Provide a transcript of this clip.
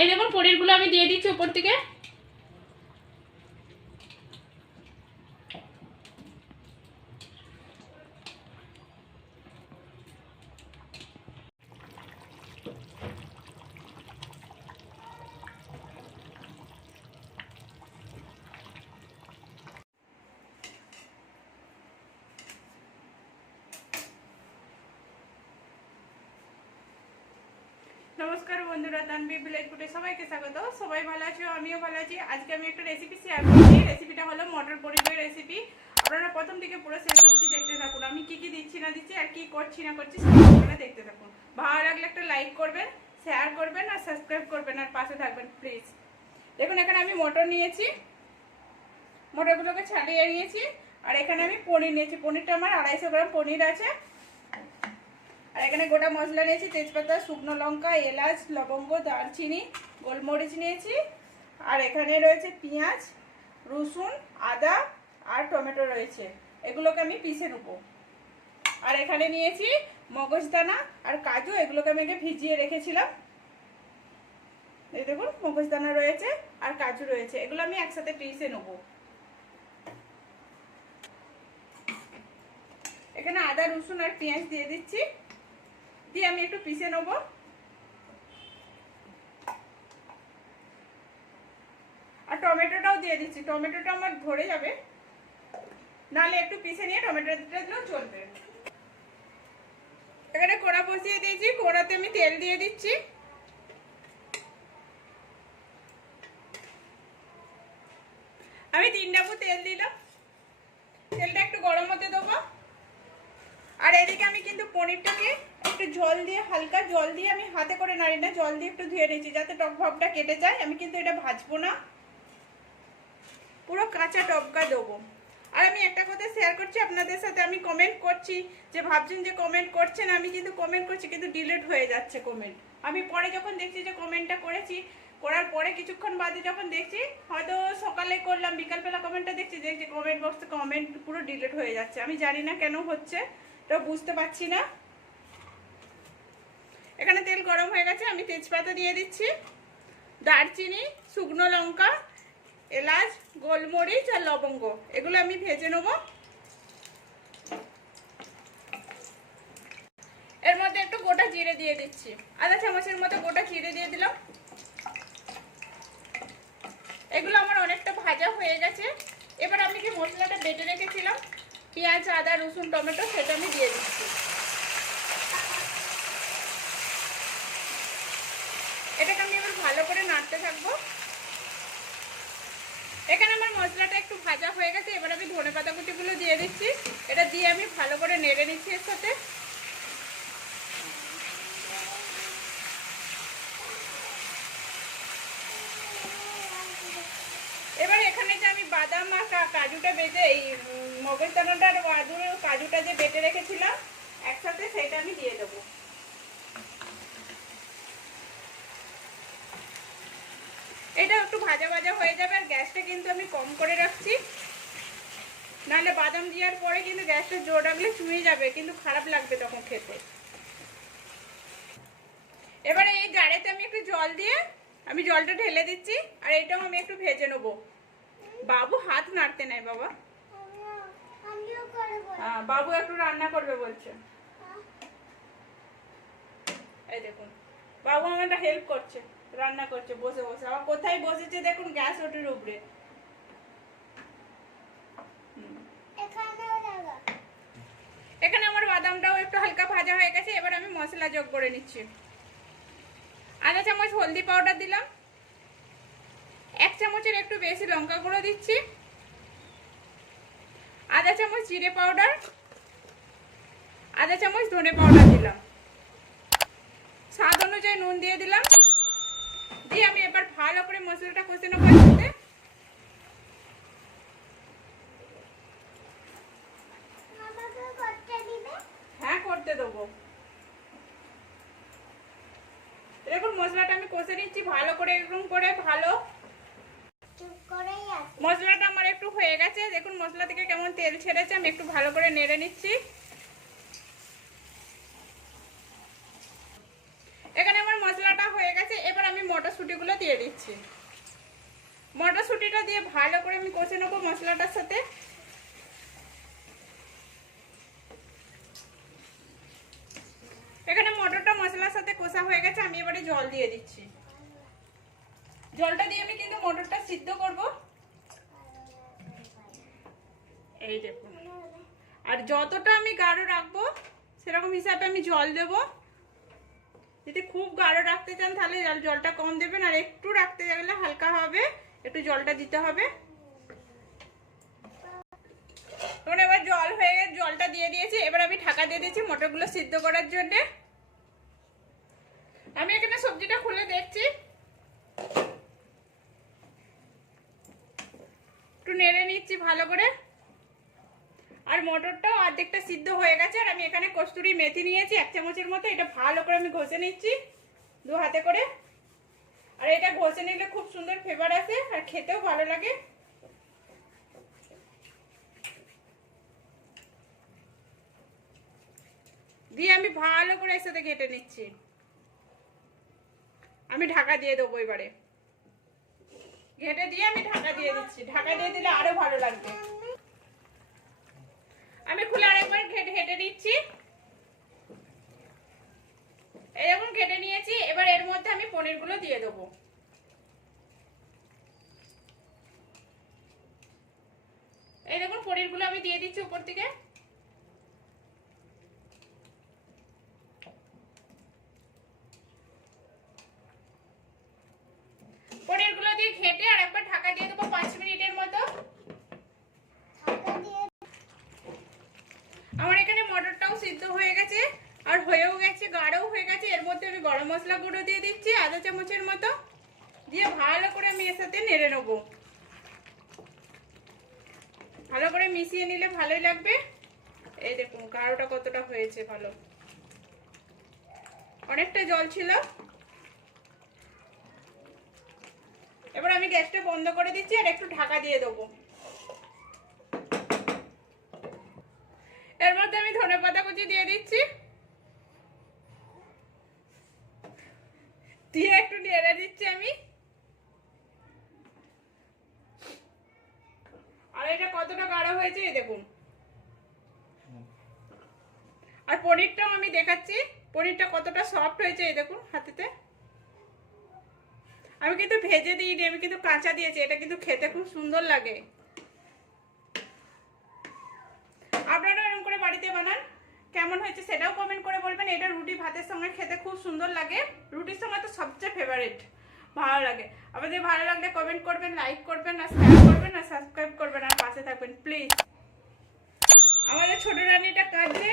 এই দেখুন পনিরগুলো আমি দিয়ে দিচ্ছি উপর থেকে। নমস্কার বন্ধুরা, তানভি ভিলেজ ফুডে সবাইকে স্বাগত। সবাই ভালো আছো, আমিও ভালো আছি। আজকে আমি একটা রেসিপি শেয়ার করছি। রেসিপিটা হলো মটর পনিরের রেসিপি। আপনারা প্রথম থেকে পুরো শেষ অবধি দেখতে থাকুন। আমি কি কি দিচ্ছি না দিচ্ছি আর কি করছি না করছি সেটা দেখতে থাকুন। ভালো লাগলে একটা লাইক করবেন, শেয়ার করবেন আর সাবস্ক্রাইব করবেন আর পাশে থাকবেন প্লিজ। দেখুন এখানে আমি মটর নিয়েছি, মটরগুলোকে ছাড়িয়ে নিয়েছি। আর এখানে আমি পনির নিয়েছি। পনিরটা আমার 250 গ্রাম পনির আছে। আর এখানে গোটা মশলা নিয়েছি, তেজপাতা, শুকনো লঙ্কা, এলাচ, লবঙ্গ, দারচিনি, গোলমরিচ নিয়েছি। আর এখানে রয়েছে পেঁয়াজ, রসুন, আদা আর টমেটো রয়েছে। এগুলোকে আমি পিষে নেবো। আর এখানে নিয়েছি মগজদানা আর কাজু, এগুলোকে আমি আগে ভিজিয়ে রেখেছিলাম। এই দেখুন মগজদানা রয়েছে আর কাজু রয়েছে, এগুলো আমি একসাথে পিষে নেবো। এখানে আদা, রসুন আর পেঁয়াজ দিয়ে দিচ্ছি, দিয়ে আমি একটু পিষে নেবো। আর টমেটোটাও দিয়ে দিচ্ছি, টমেটোটা আমার ধরে যাবে, নাহলে একটু পিষে নিয়ে টমেটোটা দিলেও চলবে। এখানে কড়া বসিয়ে দিয়েছি, কড়াতে আমি তেল দিয়ে দিচ্ছি। আমি 3 ডাবু তেল দিলাম, তেলটা একটু গরম হতে দেবো। আর এদিকে আমি কিন্তু পনিরটাকে একটু জল দিয়ে, হালকা জল দিয়ে, আমি হাতে করে নাড়ি না, জল দিয়ে একটু ধুয়ে নিয়েছি যাতে টক ভাবটা কেটে যায়। আমি কিন্তু এটা ভাজবো না, পুরো কাঁচা টপকা দেবো। আর আমি একটা কথা শেয়ার করছি আপনাদের সাথে, আমি কমেন্ট করছি, যে ভাবছেন যে কমেন্ট করছেন, আমি কিন্তু কমেন্ট করছি কিন্তু ডিলিট হয়ে যাচ্ছে কমেন্ট। আমি পরে যখন দেখছি যে কমেন্টটা করেছি, করার পরে কিছুক্ষণ বাদে যখন দেখছি, হয়তো সকালে করলাম, বিকালবেলা কমেন্টটা দেখছি যে কমেন্ট বক্সে কমেন্ট পুরো ডিলিট হয়ে যাচ্ছে। আমি জানি না কেন হচ্ছে, তো বুঝতে পারছি না। এখানে তেল গরম হয়ে গেছে, আমি তেজপাতা দিয়ে দিচ্ছি, দারচিনি, শুকনো লঙ্কা, এলাচ, গোলমরিচ আর লবঙ্গ, এগুলো আমি ভেজে নেব। এর মধ্যে একটু গোটা জিরে দিয়ে দিচ্ছি, আধা চামচের মতো গোটা জিরে দিয়ে দিলাম। এগুলো আমার অনেকটা ভাজা হয়ে গেছে। এবার আমি যে মশলাটা বেটে রেখেছিলাম, পেঁয়াজ, আদা, রসুন, টমেটো, সেটা আমি দিয়ে দিচ্ছি। এটাকে আমি এবার ভালো করে নাড়তে থাকবো। এখানে আমার মশলাটা একটু ভাজা হয়ে গেছে, এবার আমি ধনেপাতা কুচিগুলো দিয়ে দিচ্ছি। এটা দিয়ে আমি ভালো করে নেড়ে নিচ্ছি এর সাথে। এবার এখানে যে আমি বাদাম আর কাজুটা বেটে, এই মগজদানাটা আর কাজুটা যে বেটে রেখেছিলাম একসাথে, সেটা আমি দিয়ে দেবো। এটা একটু ভাজা ভাজা হয়ে যাবে। আর গ্যাসটা কিন্তু আমি কম করে রাখছি, নাহলে বাদাম দেওয়ার পরে কিন্তু গ্যাসটা জোর রাখলে চুয়ে যাবে, কিন্তু খারাপ লাগবে তখন খেতে। এবারে এই জারেতে আমি একটু জল দিয়ে আমি জলটা ঢেলে দিচ্ছি। আর এটাও আমি একটু ভেজে নেবো। বাবু হাত নাড়তে নেই বাবা, হ্যাঁ বাবু একটু রান্না করবে বলছে। এই দেখুন বাবু আমাকে হেল্প করছে, রান্না করছে বসে বসে। আবার কোথায় বসেছে দেখুন, গ্যাস ওটির উপরে। এখানে আমার বাদামটাও একটু হালকা ভাজা হয়ে গেছে। এবার আমি মশলা যোগ করে নিচ্ছি। আধা চামচ হলদি পাউডার দিলাম, 1 চামচের একটু বেশি লঙ্কা গুঁড়ো দিচ্ছি, আধা চামচ জিরে পাউডার, আধা চামচ ধনে পাউডার দিলাম, স্বাদ অনুযায়ী নুন দিয়ে দিলাম। দিয়ে আমি এবার ভালো করে মশলাটা কষে নেবো। হ্যাঁ করতে দেবো। দেখুন মশলাটা আমি কষে নিচ্ছি ভালো করে, এরকম করে ভালো। মশলাটা আমার একটু হয়ে গেছে, দেখুন মশলা থেকে কেমন তেল ছেড়েছে। আমি একটু ভালো করে নেড়ে নিচ্ছি। এখানে আমার মশলাটা হয়ে গেছে। এবার আমি মটরশুঁটি মটরশুঁটিগুলো দিয়ে দিচ্ছি। মটরশুঁটিটা দিয়ে ভালো করে আমি কষে নেবো মশলাটার সাথে। এখানে মটরটা মশলার সাথে কষা হয়ে গেছে, আমি এবারে জল দিয়ে দিচ্ছি। জলটা দিয়ে আমি কিন্তু মটরটা সিদ্ধ করব। এই দেখুন, আর যতটা আমি গাঢ় রাখবো সেরকম হিসাবে আমি জল দেব। যদি খুব গাঢ় রাখতে চান তাহলে জলটা কম দেবেন, আর একটু রাখতে গেলে হালকা হবে, একটু জলটা দিতে হবে। তখন এবার জল হয়ে গেছে, জলটা দিয়ে দিয়েছি। এবার আমি ঢাকা দিয়ে দিয়েছি মটরগুলো সিদ্ধ করার জন্য। আমি এখানে সবজিটা খুলে দেখছি, একটু নেড়ে নিচ্ছি ভালো করে। আর মটরটাও অর্ধেকটা সিদ্ধ হয়ে গেছে। আর আমি এখানে কস্তুরি মেথি নিয়েছি 1 চামচের মতো, এটা ভালো করে আমি ঘষে নিচ্ছি 2 হাতে করে। আর এটা ঘষে নিলে খুব সুন্দর ফ্লেভার আসে আর খেতেও ভালো লাগে। দিয়ে আমি ভালো করে এর সাথে ঘেটে নিচ্ছি। আমি ঢাকা দিয়ে দেবো এবারে। ঘেটে দিয়ে আমি ঢাকা দিয়ে দিচ্ছি। ঢাকা দিয়ে দিলে আরো ভালো লাগবে। আমি খুলে আরেকবার ঘেটে দিচ্ছি। এরকম ঘেটে নিয়েছি। এবার এর মধ্যে আমি পনিরগুলো দিয়ে দেবো। এই দেখুন পনিরগুলো আমি দিয়ে দিচ্ছি উপর থেকে। পনিরগুলো দিয়ে ঘেটে আর একবার ঢাকা দিয়ে দেবো 5 মিনিটের মতো। আমার এখানে মটরটাও সিদ্ধ হয়ে গেছে আর হয়েও গেছে, গাঢ়ও হয়ে গেছে। এর মধ্যে আমি গরম মশলা গুঁড়ো দিয়ে দিচ্ছি 1/2 চামচের মতো। দিয়ে ভালো করে আমি এর সাথে নেড়ে নেবো। ভালো করে মিশিয়ে নিলে ভালোই লাগবে। এই দেখুন গাঢ়টা কতটা হয়েছে, ভালো, অনেকটা জল ছিল। এবার আমি গ্যাসটা বন্ধ করে দিচ্ছি আর একটু ঢাকা দিয়ে দেবো। এর মধ্যে আমি ধনেপাতা কুচি দিয়ে দিচ্ছি, দিয়ে একটু নেড়ে দিচ্ছি আমি। আর এটা কতটা গাঢ় হয়েছে এই দেখুন। আর পনিরটাও আমি দেখাচ্ছি, পনিরটা কতটা সফট হয়েছে এই দেখুন হাতেতে। আমি কিন্তু ভেজে দিইনি, আমি কিন্তু কাঁচা দিয়েছি। এটা কিন্তু খেতে খুব সুন্দর লাগে। আপনারা এরকম করে বাড়িতে বানান, কেমন হয়েছে সেটাও কমেন্ট করে বলবেন। এটা রুটি ভাতের সঙ্গে খেতে খুব সুন্দর লাগে। রুটির সঙ্গে তো সবচেয়ে ফেভারিট, ভালো লাগে। আপনাদের ভালো লাগলে কমেন্ট করবেন, লাইক করবেন, আর শেয়ার করবেন, আর সাবস্ক্রাইব করবেন, আর পাশে থাকবেন প্লিজ। আমাদের ছোট রানীটা কাঁদছে।